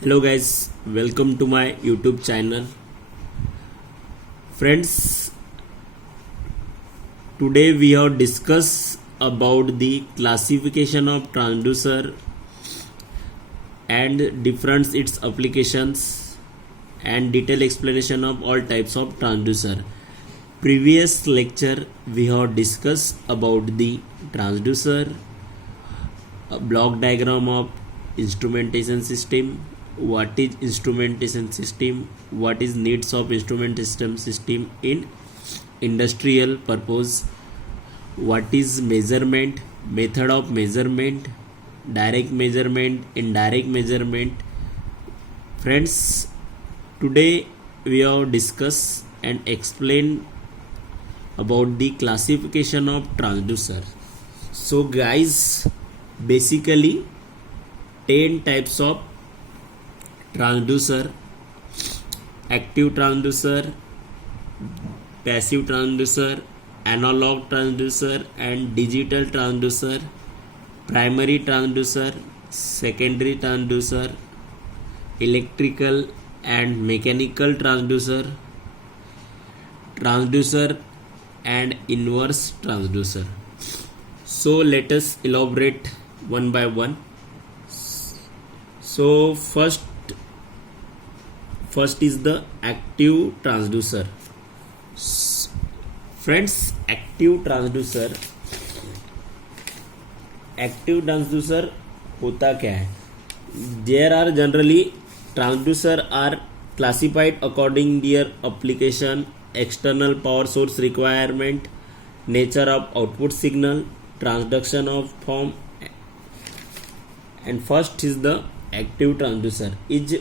Hello guys, welcome to my YouTube channel. Friends, today we have discussed about the classification of transducer and different its applications and detailed explanation of all types of transducer. Previous lecture we have discussed about the transducer, a block diagram of instrumentation system, what is instrumentation system, what is needs of instrumentation system in industrial purpose, what is measurement, method of measurement, direct measurement, indirect measurement. Friends, today we have discuss and explain about the classification of transducer. So guys, basically 10 types of transducer: active transducer, passive transducer, analog transducer and digital transducer, primary transducer, secondary transducer, electrical and mechanical transducer, transducer and inverse transducer. So let us elaborate one by one. So first is the active transducer. Friends, active transducer होता क्या है? There are generally transducer are classified according their application, external power source requirement, nature of output signal, transduction of form. And first is the active transducer is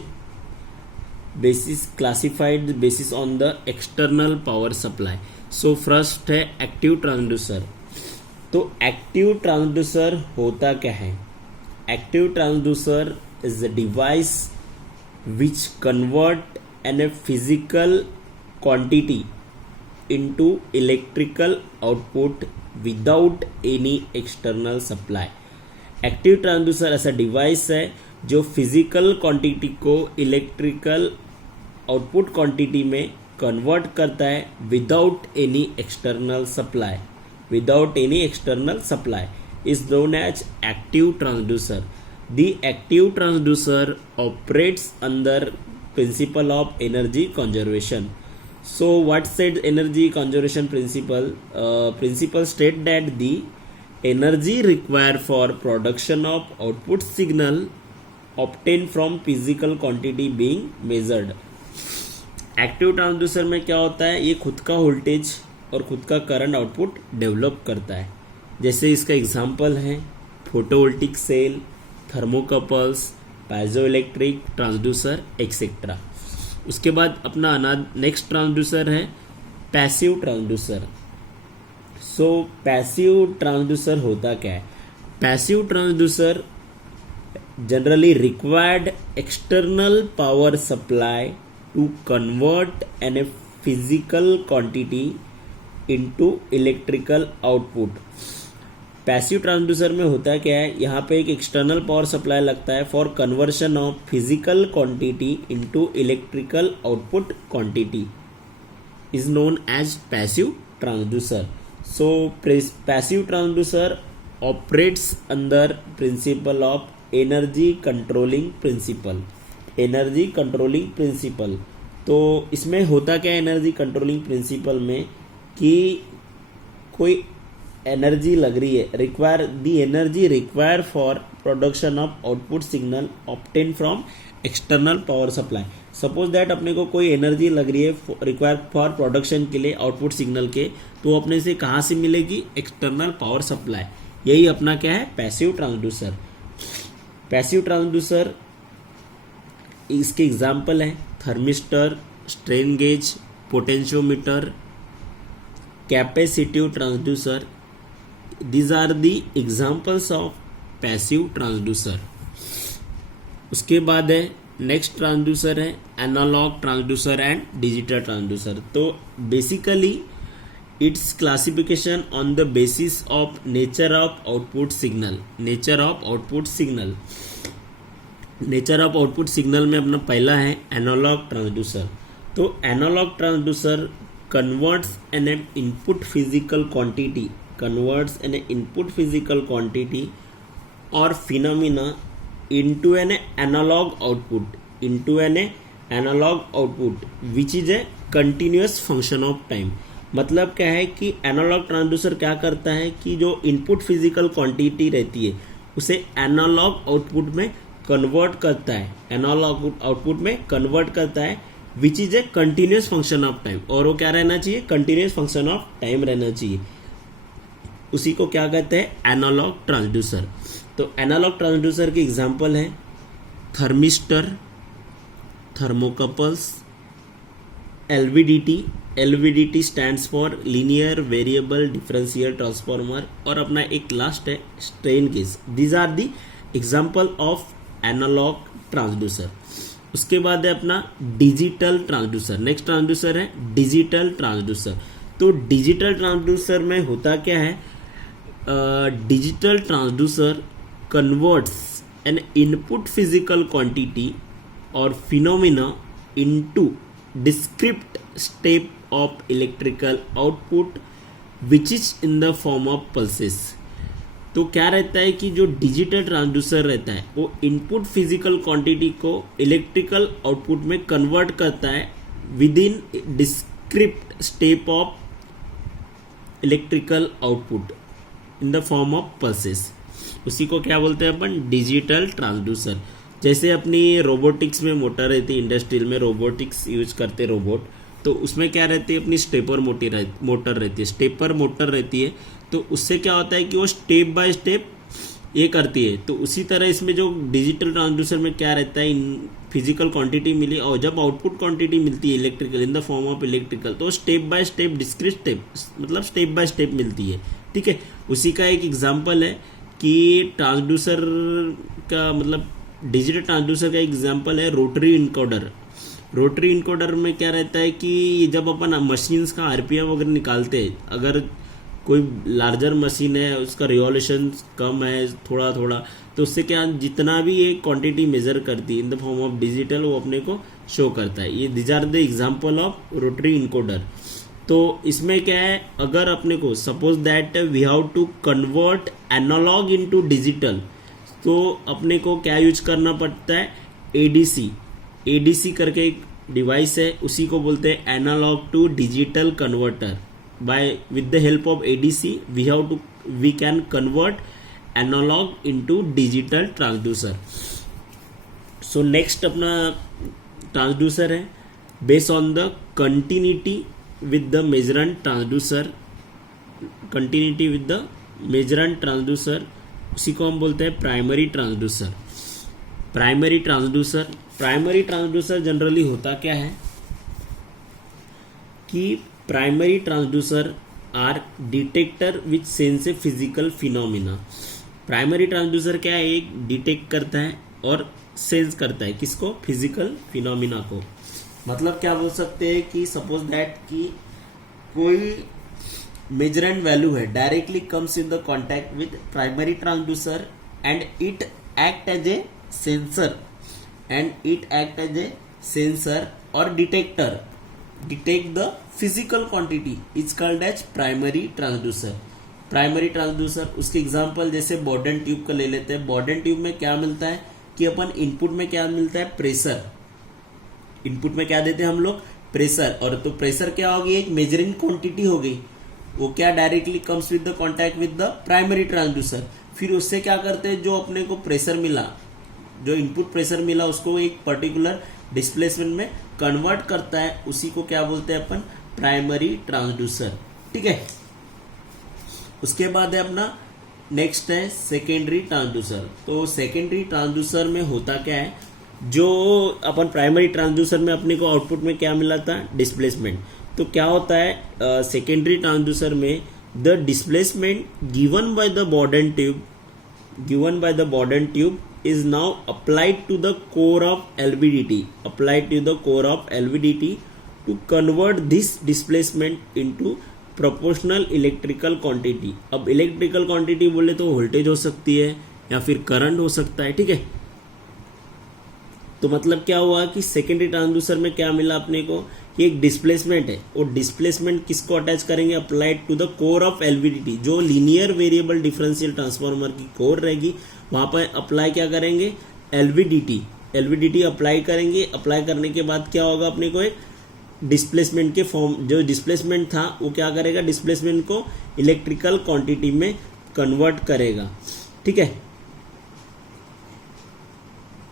basis classified basis on the external power supply. So first है active transducer. तो active transducer होता क्या है? Active transducer is a device which convert N physical quantity into electrical output without any external supply. Active transducer ऐसा device है जो physical quantity को electrical output quantity में कन्वर्ट करता है without any external supply is known as active transducer. The active transducer operates under principle of energy conservation. So what said energy conservation principle? Principle state that the energy required for production of output signal obtained from physical quantity being measured. Active transducer में क्या होता है? ये खुद का voltage और खुद का करंट आउटपुट डेवलप करता है. जैसे इसका एग्जांपल है photovoltaic cell, thermocouples, piezo electric transducer etcetera. उसके बाद अपना नेक्स्ट ट्रांसड्यूसर है passive transducer. So passive transducer होता क्या है? Passive transducer generally required external power supply to convert a physical quantity into electrical output. Passive transducer में होता क्या है? यहाँ पे एक एक्सटर्नल पावर सप्लाई लगता है for conversion of physical quantity into electrical output quantity is known as passive transducer. So passive transducer operates under principle of energy controlling principle. तो इसमें होता क्या है एनर्जी कंट्रोलिंग प्रिंसिपल में कि कोई एनर्जी लग रही है, energy require for production of output signal obtain from external power supply. Suppose that अपने को कोई एनर्जी लग रही है रिक्वायर फॉर प्रोडक्शन के लिए आउटपुट सिग्नल के, तो अपने से कहाँ से मिलेगी? External power supply. यही अपना क्या है? Passive transducer. पैसिव ट्रांसड्यूसर इसके एग्जाम्पल है thermistor, strain gauge, potentiometer, capacitive transducer. These are the examples of passive transducer. उसके बाद है नेक्स्ट ट्रांसड्यूसर है analog transducer and digital transducer. तो basically it's classification on the basis of nature of output signal. Nature of output signal में अपना पहला है analog transducer. तो analog transducer converts an input physical quantity और phenomena into an analog output which is a continuous function of time। मतलब क्या है कि एनालॉग ट्रांसड्यूसर क्या करता है कि जो इनपुट फिजिकल क्वांटिटी रहती है उसे एनालॉग आउटपुट में कन्वर्ट करता है which is a continuous function of time. और वो क्या रहना चाहिए, कंटिन्यूस फंक्शन ऑफ टाइम रहना चाहिए। उसी को क्या कहते हैं, एनालॉग ट्रांसड्यूसर। तो एनालॉग ट्रांसड्यूसर के एग्जांपल है thermistor, thermocouples, LVDT stands for linear variable differential transformer, और अपना एक लास्ट है strain gauge. These are the example of analog transducer. उसके बाद है अपना डिजिटल ट्रांसड्यूसर। नेक्स्ट ट्रांसड्यूसर है डिजिटल ट्रांसड्यूसर। तो डिजिटल ट्रांसड्यूसर में होता क्या है, digital transducer converts an input physical quantity और phenomena into discrete step of electrical output which is in the form of pulses. तो क्या रहता है कि जो डिजिटल ट्रांसड्यूसर रहता है वो इनपुट फिजिकल क्वांटिटी को इलेक्ट्रिकल आउटपुट में कन्वर्ट करता है with in describe step of electrical output in the form of pulses. उसी को क्या बोलते हैं अपन, डिजिटल ट्रांसड्यूसर। जैसे अपनी रोबोटिक्स में मोटर रहती है, इंडस्ट्रियल में रोबोटिक्स यूज करते रोबोट, तो उसमें क्या रहती है, अपनी स्टेपर मोटर रहती है, स्टेपर मोटर रहती है। तो उससे क्या होता है कि वो स्टेप बाय स्टेप ये करती है। तो उसी तरह इसमें जो डिजिटल ट्रांसड्यूसर में क्या रहता है, फिजिकल क्वांटिटी मिली और जब आउटपुट क्वांटिटी मिलती है electrical in the form of electrical, तो step by step discrete step मतलब स्टेप बाय स्टेप मिलती है। ठीक है, उसी का एक एग्जांपल है कि ट्रांसड्यूसर का मतलब डिजिटल ट्रांसड्यूसर का एग्जांपल है रोटरी इनकोडर। रोटरी इनकोडर में क्या रहता है कि जब अपन मशीन्स का आरपीएम वगैरह निकालते हैं, अगर कोई लार्जर मशीन है उसका रिवॉल्यूशन कम है थोड़ा थोड़ा, तो उससे क्या जितना भी ये क्वांटिटी मेजर करती है in the form of digital वो अपने को शो करता है। ये these are the example of rotary encoder. तो इसमें क्या है, अगर अपने को suppose that we have to convert analogue into digital, तो अपने को क्या यूज करना पड़ता है, एडीसी करके एक डिवाइस है, उसी को बोलते हैं analogue to digital converter. By with the help of ADC we can convert analogue into digital transducer. So next अपना ट्रांसड्यूसर है based on the continuity with the measurand transducer, उसी को हम बोलते हैं primary transducer. Primary transducer generally होता क्या है कि primary transducer are detector which sense a physical phenomena. Primary transducer क्या है, एक डिटेक्ट करता है और सेंस करता है किसको, फिजिकल फिनोमिना को। मतलब क्या बोल सकते हैं कि सपोज दैट कि कोई मेजरेंट वैल्यू है directly comes in the contact with primary transducer and it act as a sensor और detector detect the physical quantity is called as primary transducer. उसके एग्जांपल जैसे बॉर्डन ट्यूब का ले लेते हैं। बॉर्डन ट्यूब में क्या मिलता है कि अपन इनपुट में क्या मिलता है, प्रेशर। इनपुट में क्या देते हैं हम लोग, प्रेशर। और तो प्रेशर क्या होगी, एक मेजरिंग क्वांटिटी हो गई, वो क्या directly comes with the contact with the primary transducer. फिर उससे क्या करते हैं, जो अपने को प्रेशर मिला, जो इनपुट प्रेशर मिला उसको एक पर्टिकुलर डिस्प्लेसमेंट में कन्वर्ट करता है, उसी को क्या बोलते हैं अपन, प्राइमरी ट्रांसड्यूसर। ठीक है, उसके बाद है अपना नेक्स्ट है सेकेंडरी ट्रांसड्यूसर। तो सेकेंडरी ट्रांसड्यूसर में होता क्या है, जो अपन प्राइमरी ट्रांसड्यूसर में अपने को आउटपुट में क्या मिला था, डिस्प्लेसमेंट। तो क्या होता है सेकेंडरी ट्रांसड्यूसर में, the displacement given by the Bourdon tube is now applied to the core of LVDT to convert this displacement into proportional electrical quantity। अब इलेक्ट्रिकल क्वांटिटी बोले तो वोल्टेज हो सकती है या फिर करंट हो सकता है। ठीक है, तो मतलब क्या हुआ कि सेकेंडरी ट्रांसड्यूसर में क्या मिला अपने को कि एक डिस्प्लेसमेंट है, और डिस्प्लेसमेंट किसको अटैच करेंगे, applied to the core of LVDT, जो लीनियर वेरिएबल डिफरेंशियल ट्रांसफार्मर की कोर रहेगी वहां पर अप्लाई क्या करेंगे, एलवीडीटी अप्लाई करेंगे। अप्लाई करने के बाद क्या होगा अपने को, एक डिस्प्लेसमेंट के फॉर्म, जो डिस्प्लेसमेंट था वो क्या करेगा, डिस्प्लेसमेंट को इलेक्ट्रिकल क्वांटिटी में कन्वर्ट करेगा। ठीक है,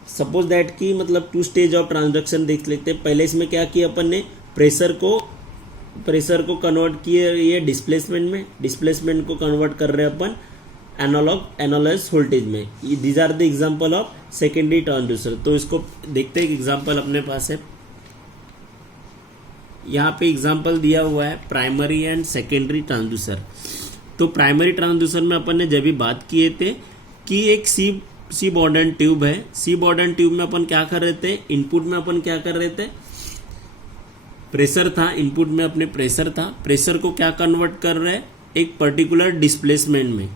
सपोज दैट की मतलब टू स्टेज ऑफ ट्रांजैक्शन देख लेते हैं। पहले इसमें क्या किया अपन ने, प्रेशर को कन्वर्ट किए ये डिस्प्लेसमेंट को कन्वर्ट कर रहे हैं अपन एनालॉग वोल्टेज में। These are the example of secondary transducer. तो इसको देखते हैं, एक एग्जांपल अपने पास है, यहाँ पे एग्जांपल दिया हुआ है प्राइमरी एंड सेकेंडरी ट्रांसड्यूसर। तो प्राइमरी ट्रांसड्यूसर में अपन ने जब भी बात किए थे कि एक सी बॉर्डन ट्यूब है, सी बॉर्डन ट्यूब में अपन क्या कर रहे थे, इनपुट में अपन क्या कर रहे थे, प्रेशर था, इनपुट में अपने प्रेशर था, प्रेशर को क्या कन्वर्ट कर रहे हैं, एक पर्टिकुलर डिस्प्लेसमेंट में।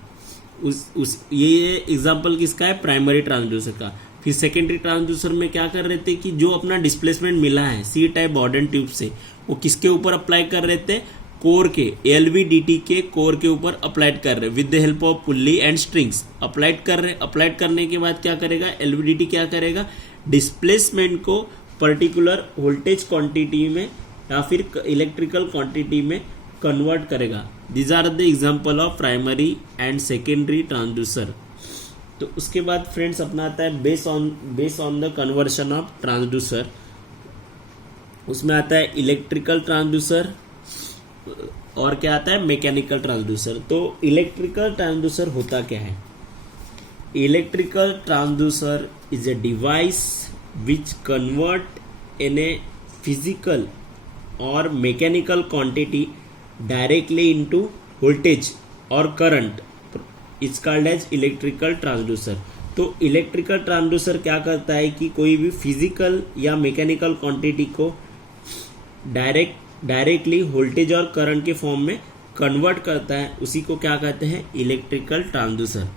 ये एग्जांपल किसका है, प्राइमरी ट्रांसड्यूसर का। फिर सेकेंडरी ट्रांसड्यूसर में क्या कर रहे थे कि जो अपना डिस्प्लेसमेंट मिला है सी टाइप बॉर्डन ट्यूब से, वो किसके ऊपर अप्लाई कर रहे थे, कोर के, एलवीडीटी के कोर के ऊपर अप्लाइड कर रहे, with the help of pulley and strings applied कर रहे। अप्लाइड करने के बाद क्या करेगा, एलवीडीटी क्या करेगा, डिस्प्लेसमेंट को पर्टिकुलर वोल्टेज क्वांटिटी में या फिर इलेक्ट्रिकल क्वांटिटी में कन्वर्ट करेगा। These are the example of primary and secondary transducer. तो उसके बाद फ्रेंड्स अपना आता है base on the conversion of transducer. उसमें आता है इलेक्ट्रिकल ट्रांसड्यूसर और क्या आता है, मैकेनिकल ट्रांसड्यूसर। तो इलेक्ट्रिकल ट्रांसड्यूसर होता क्या है, electrical transducer is a device which convert in a physical और mechanical quantity directly into voltage और current, it's called as electrical transducer. तो इलेक्ट्रिकल ट्रांसड्यूसर क्या करता है कि कोई भी फिजिकल या मैकेनिकल क्वांटिटी को डायरेक्टली वोल्टेज और करंट के फॉर्म में कन्वर्ट करता है, उसी को क्या कहते हैं, इलेक्ट्रिकल ट्रांसड्यूसर।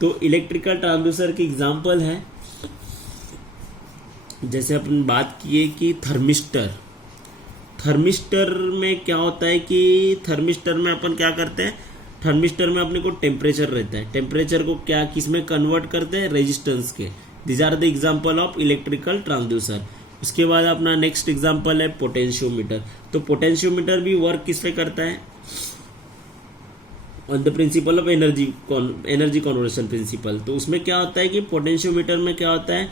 तो इलेक्ट्रिकल ट्रांसड्यूसर की एग्जांपल है, जैसे अपन बात किए कि थर्मिस्टर में क्या होता है कि थर्मिस्टर में अपन क्या करते हैं, थर्मिस्टर में अपने को टेम्परेचर रहता है, टेम्परेचर को क्या किस में कन्वर्ट करते हैं, रेजिस्टेंस के। These are the example of electrical transducer. उसके बाद अपना नेक्स्ट एग्जांपल है पोटेंशियोमीटर। तो पोटेंशियोमीटर भी वर्क किस पे करता है, on the principle of energy conversion principle. तो उसमें क्या होता है कि पोटेंशियोमीटर में क्या होता है,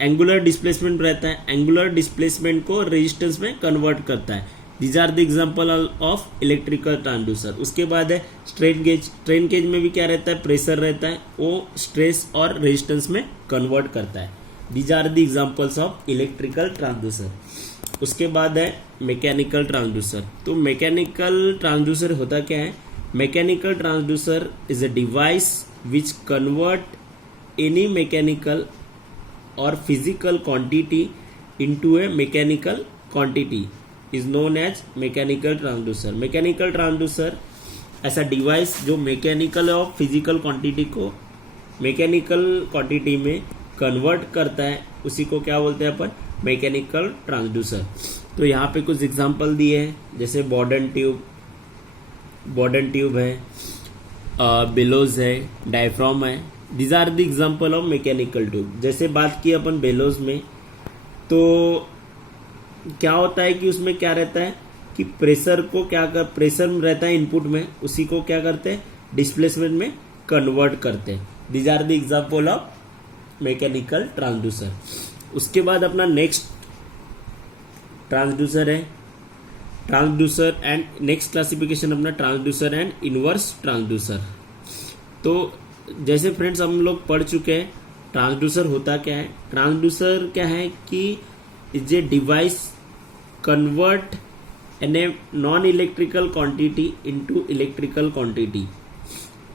एंगुलर डिस्प्लेसमेंट रहता है, एंगुलर डिस्प्लेसमेंट को रेजिस्टेंस में कन्वर्ट करता है। These are the example of electrical transducer. उसके बाद है स्ट्रेन गेज में भी क्या रहता है, प्रेशर रहता है, वो स्ट्रेस और रेजिस्टेंस में कन्वर्ट करता है। These are the examples of electrical transducer. उसके बाद है मैकेनिकल ट्रांसड्यूसर। तो मैकेनिकल ट्रांसड्यूसर होता क्या है, mechanical transducer is a device which convert any mechanical और physical quantity into a mechanical quantity is known as mechanical transducer. Mechanical transducer ऐसा device जो मैकेनिकल और फिजिकल क्वांटिटी को मैकेनिकल क्वांटिटी में कन्वर्ट करता है, उसी को क्या बोलते हैं अपन, मैकेनिकल ट्रांसड्यूसर। तो यहाँ पे कुछ एग्जांपल दिए हैं, जैसे बॉर्डन ट्यूब है, बेलोज है, डायफ्राम है। These are the example of mechanical tube. जैसे बात की अपन बेलोज में, तो क्या होता है कि उसमें क्या रहता है कि प्रेशर रहता है इनपुट में, उसी को क्या करते हैं, डिस्प्लेसमेंट में कन्वर्ट करते हैं। These are the example of mechanical transducer. उसके बाद अपना नेक्स्ट ट्रांसड्यूसर है, ट्रांसड्यूसर एंड नेक्स्ट क्लासिफिकेशन अपना ट्रांसड्यूसर एंड इनवर्स ट्रांसड्यूसर। तो जैसे फ्रेंड्स हम लोग पढ़ चुके हैं ट्रांसड्यूसर होता क्या है। ट्रांसड्यूसर क्या है कि is a device convert an a non electrical quantity into electrical quantity.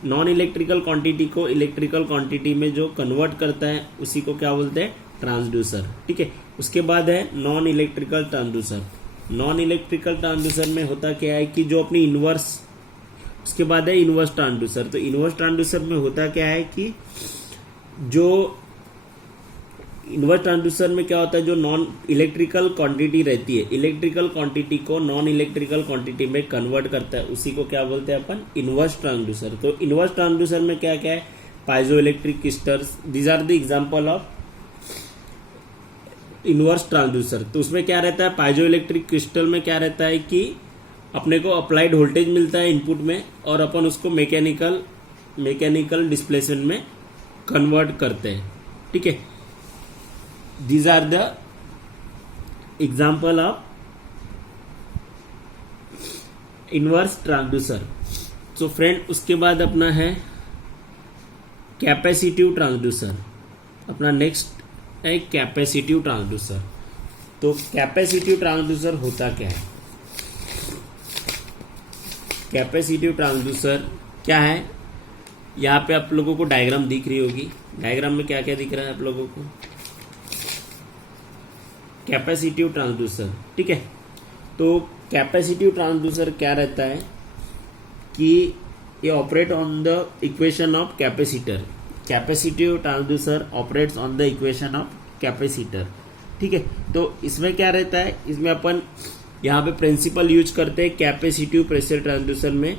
Non electrical quantity को इलेक्ट्रिकल क्वांटिटी में जो कन्वर्ट करता है, उसी को क्या बोलते हैं, ट्रांसड्यूसर। ठीक है। उसके बाद है non electrical transducer. Non electrical transducer में होता क्या है कि जो अपनी इनवर्स, उसके बाद है इनवर्स ट्रांसड्यूसर। तो इनवर्स ट्रांसड्यूसर में होता क्या है कि जो इन्वर्स ट्रांसड्यूसर में क्या होता है, जो नॉन इलेक्ट्रिकल क्वांटिटी रहती है, इलेक्ट्रिकल क्वांटिटी को नॉन इलेक्ट्रिकल क्वांटिटी में कन्वर्ट करता है, उसी को क्या बोलते हैं अपन, इन्वर्स ट्रांसड्यूसर। तो इन्वर्स ट्रांसड्यूसर में क्या क्या है, piezo electric crystals, these are the example of inverse transducer. तो उसमें क्या रहता है, पाइजो इलेक्ट्रिक क्रिस्टल में क्या रहता है कि अपने को अप्लाइड वोल्टेज मिलता है इनपुट में, और अपन उसको मैकेनिकल डिस्प्लेसमेंट में कन्वर्ट करते हैं, ठीक है। These are the example of inverse transducer. So friend, उसके बाद अपना है कैपेसिटिव ट्रांसड्यूसर। अपना नेक्स्ट है कैपेसिटिव ट्रांसड्यूसर। तो कैपेसिटिव ट्रांसड्यूसर होता क्या है, कैपेसिटिव ट्रांसड्यूसर क्या है, यहाँ पे आप लोगों को डायग्राम दिख रही होगी। डायग्राम में क्या क्या दिख रहा है आप लोगों को, कैपेसिटिव ट्रांसड्यूसर, ठीक है। तो कैपेसिटिव ट्रांसड्यूसर क्या रहता है कि ये operate on the equation of capacitor. Capacitive transducer operates on the equation of capacitor, ठीक है। तो इसमें क्या रहता है, इसमें अपन यहाँ पे प्रिंसिपल यूज करते हैं कैपेसिटिव प्रेशर ट्रांसड्यूसर में,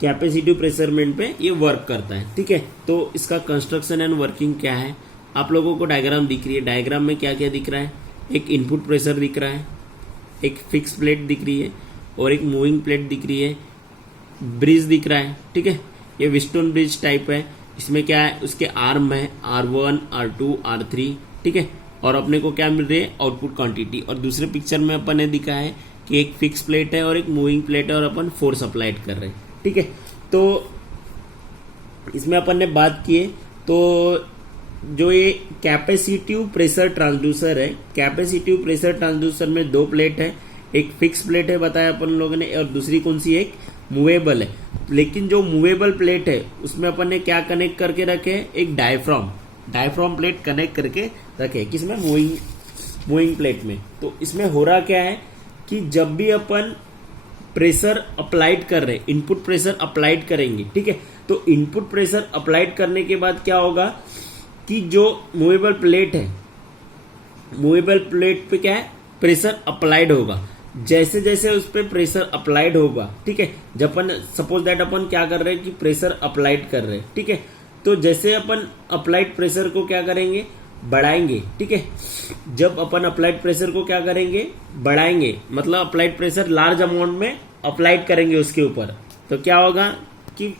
कैपेसिटिव प्रेशरमेंट पे ये वर्क करता है, ठीक है। तो इसका कंस्ट्रक्शन एंड वर्किंग क्या है, आप लोगों को डायग्राम दिख रही है। डायग्राम में क्या क्या दिख रहा है, एक इनपुट प्रेशर दिख रहा है, एक फिक्स प्लेट दिख रही है, और एक मूविंग प्लेट दिख रही है, ब्रिज दिख रहा है, ठीक है। ये विस्टोन ब्रिज टाइप है। इसमें क्या है, उसके आर्म है R1, R2, R3, ठीक है। और अपने को क्या मिल रही है, आउटपुट क्वांटिटी। और दूसरे पिक्चर में अपन ने दिखा है कि एक फिक्स प्लेट है और एक मूविंग प्लेट है, और अपन फोर्स अप्लाइड कर रहे हैं, ठीक है। तो इसमें अपन ने बात की है, तो जो ये कैपेसिटिव प्रेशर ट्रांसड्यूसर है, कैपेसिटिव प्रेशर ट्रांसड्यूसर में दो प्लेट है, एक फिक्स प्लेट है बताया अपन लोगों ने, और दूसरी कौन सी है, एक मूवेबल है। लेकिन जो मूवेबल प्लेट है उसमें अपन ने क्या कनेक्ट करके रखे है, एक डायफ्राम प्लेट कनेक्ट करके रखे, किसमें, मूविंग प्लेट में। तो इसमें हो रहा क्या है कि जब भी अपन प्रेशर अप्लाइड कर रहे हैं, इनपुट प्रेशर अप्लाइड करेंगे, ठीक है। तो इनपुट प्रेशर अप्लाइड करने के बाद क्या होगा कि जो मूवेबल प्लेट है, मूवेबल प्लेट पे क्या है, प्रेशर अप्लाइड होगा। जैसे जैसे उस पर प्रेशर अप्लाइड होगा, ठीक है, जब अपन सपोज दैट अपन क्या कर रहे हैं कि प्रेशर अप्लाइड कर रहे हैं, ठीक है। तो जैसे अपन अप्लाइड प्रेशर को क्या करेंगे, बढ़ाएंगे, ठीक है। जब अपन अप्लाइड प्रेशर को क्या करेंगे, बढ़ाएंगे, मतलब अप्लाइड प्रेशर लार्ज अमाउंट में अप्लाइड करेंगे उसके ऊपर, तो क्या होगा कि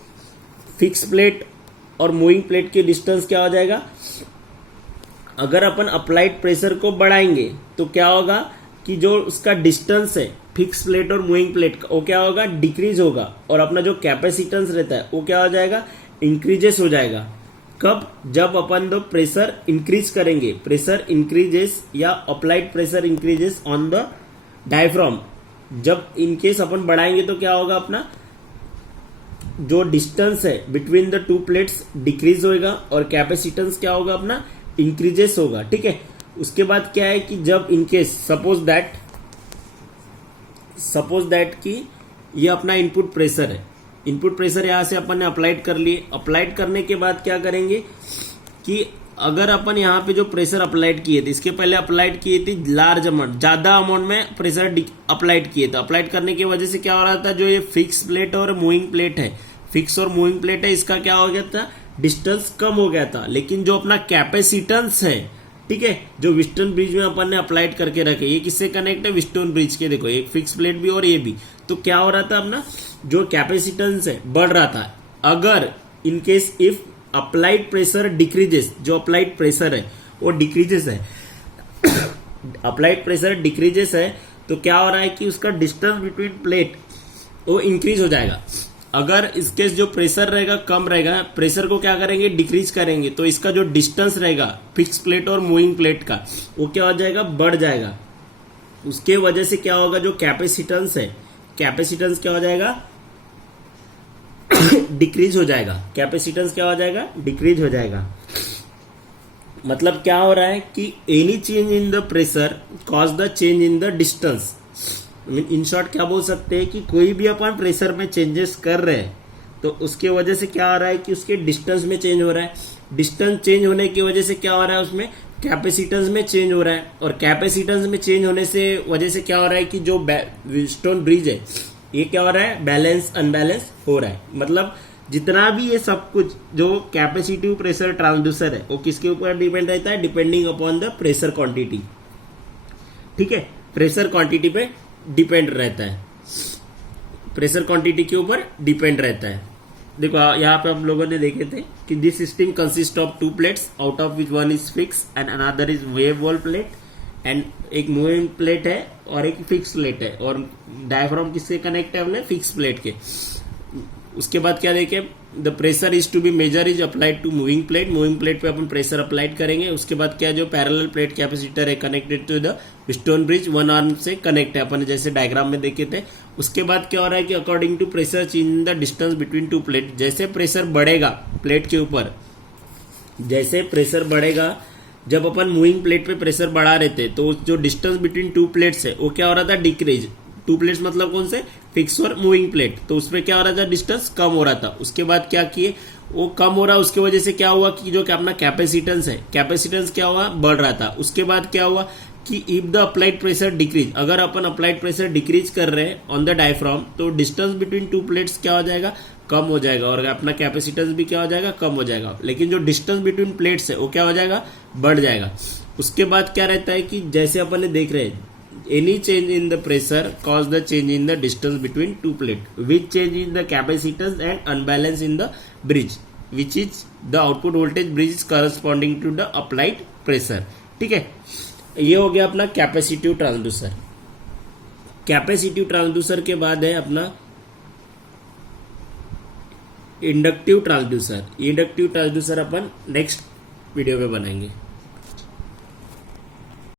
फिक्स प्लेट और मूविंग प्लेट के डिस्टेंस क्या हो जाएगा, अगर अपन अप्लाइड प्रेशर को बढ़ाएंगे तो क्या होगा कि जो उसका डिस्टेंस है फिक्स प्लेट और मूविंग प्लेट का, वो क्या होगा, डिक्रीज होगा, और अपना जो कैपेसिटेंस रहता है वो क्या हो जाएगा, इंक्रीजेस हो जाएगा। कब, जब अपन दो प्रेशर इंक्रीज करेंगे, प्रेशर इंक्रीजेस या applied pressure increases on the diaphragm. जब इनकेस अपन बढ़ाएंगे तो क्या होगा, अपना जो डिस्टेंस है between the two plates decrease होगा, और कैपेसिटेंस क्या होगा, अपना इंक्रीजेस होगा, ठीक है। उसके बाद क्या है कि जब इनकेस सपोज दैट कि ये अपना इनपुट प्रेशर है, इनपुट प्रेशर यहां से अपन ने अप्लाइड कर लिए। अप्लाइड करने के बाद क्या करेंगे कि अगर अपन यहाँ पे जो प्रेशर अप्लाइड किए थे, इसके पहले अप्लाइड किए थे लार्ज अमाउंट, ज्यादा अमाउंट में प्रेशर अप्लाइड किए थे। अप्लाइड करने की वजह से क्या हो रहा था, जो ये फिक्स प्लेट और मूविंग प्लेट है, फिक्स और मूविंग प्लेट है, इसका क्या हो गया था, डिस्टेंस कम हो गया था। लेकिन जो अपना कैपेसिटेंस है, ठीक है, जो विस्टोन ब्रिज में अपन ने अप्लाइड करके रखे, ये किससे कनेक्ट है, विस्टोन ब्रिज के, देखो एक फिक्स प्लेट भी और ये भी। तो क्या हो रहा था, अपना जो कैपेसिटेंस है बढ़ रहा था। अगर in case if applied pressure decreases, जो अप्लाइड प्रेशर है वो डिक्रीजेस है, अप्लाइड प्रेशर डिक्रीजेस है, तो क्या हो रहा है कि उसका डिस्टेंस बिटवीन प्लेट वो इंक्रीज हो जाएगा। अगर इसके जो प्रेशर रहेगा कम रहेगा, प्रेशर को क्या करेंगे, डिक्रीज करेंगे, तो इसका जो डिस्टेंस रहेगा फिक्स प्लेट और मूविंग प्लेट का, वो क्या हो जाएगा, बढ़ जाएगा। उसके वजह से क्या होगा, जो कैपेसिटेंस है, कैपेसिटेंस क्या हो जाएगा, डिक्रीज हो जाएगा। कैपेसिटेंस क्या हो जाएगा, डिक्रीज हो जाएगा। मतलब क्या हो रहा है कि any change in the pressure cause the change in the distance. In short क्या बोल सकते हैं कि कोई भी अपन प्रेशर में चेंजेस कर रहे हैं तो उसके वजह से क्या हो रहा है कि उसके डिस्टेंस में चेंज हो रहा है। डिस्टेंस चेंज होने की वजह से क्या हो रहा है, उसमें कैपेसिटेंस में चेंज हो रहा है, और कैपेसिटेंस में चेंज होने से वजह से क्या हो रहा है कि जो व्हीटस्टोन ब्रिज है ये क्या हो रहा है, बैलेंस अनबैलेंस हो रहा है। मतलब जितना भी ये सब कुछ जो कैपेसिटिव प्रेशर ट्रांसड्यूसर है वो किसके ऊपर डिपेंड रहता है, depending upon the pressure quantity. ठीक है, प्रेशर क्वांटिटी पे डिपेंड रहता है, प्रेशर क्वांटिटी के ऊपर डिपेंड रहता है। देखो यहाँ पे हम लोगों ने देखे थे कि this system consist of 2 plates out of which one is fix and another is wave wall plate, and एक मूविंग प्लेट है और एक फिक्स प्लेट है, और डायफ्राम किससे कनेक्ट है, हमने फिक्स प्लेट के। उसके बाद क्या देखे, the pressure is to be measure is applied to moving plate पे अपन प्रेशर अप्लाइड करेंगे। उसके बाद क्या, जो पैरेलल प्लेट कैपेसिटर है connected to the stone bridge, one arm से कनेक्ट है, अपन जैसे डायग्राम में देखे थे। उसके बाद क्या हो रहा है कि according to pressure change in the distance between 2 plate, जैसे प्रेशर बढ़ेगा प्लेट के ऊपर, जैसे प्रेशर बढ़ेगा, जब अपन मूविंग प्लेट पे प्रेशर बढ़ा रहे थे तो जो डिस्टेंस बिटवीन 2 प्लेट्स है वो क्या हो रहा था, डिक्रीज। 2 प्लेट्स मतलब कौन से, फिक्स और मूविंग प्लेट, तो उसमें क्या हो रहा था, डिस्टेंस कम हो रहा था। उसके बाद क्या किए, वो कम हो रहा, उसकी वजह से क्या हुआ कि जो अपना कैपेसिटेंस है, कैपेसिटेंस क्या हुआ, बढ़ रहा था। उसके बाद क्या हुआ कि if the applied pressure decrease, अगर अपन अप्लाइड प्रेशर डिक्रीज कर रहे हैं ऑन द डायफ्राम तो डिस्टेंस बिटवीन 2 प्लेट्स क्या हो जाएगा, कम हो जाएगा, और अपना कैपेसिटेंस भी क्या हो जाएगा, कम हो जाएगा। लेकिन जो डिस्टेंस बिटवीन प्लेट्स है वो क्या हो जाएगा, बढ़ जाएगा। उसके बाद क्या रहता है कि जैसे अपन ने देख रहे हैं, any change in the pressure cause the change in the distance between 2 plate which change in the capacitance and unbalance in the bridge which is the output voltage bridge is corresponding to the applied pressure. ठीक है, ये हो गया अपना capacitive transducer. Capacitive transducer के बाद है अपना इंडक्टिव ट्रांसड्यूसर। इंडक्टिव ट्रांसड्यूसर अपन नेक्स्ट वीडियो में बनाएंगे।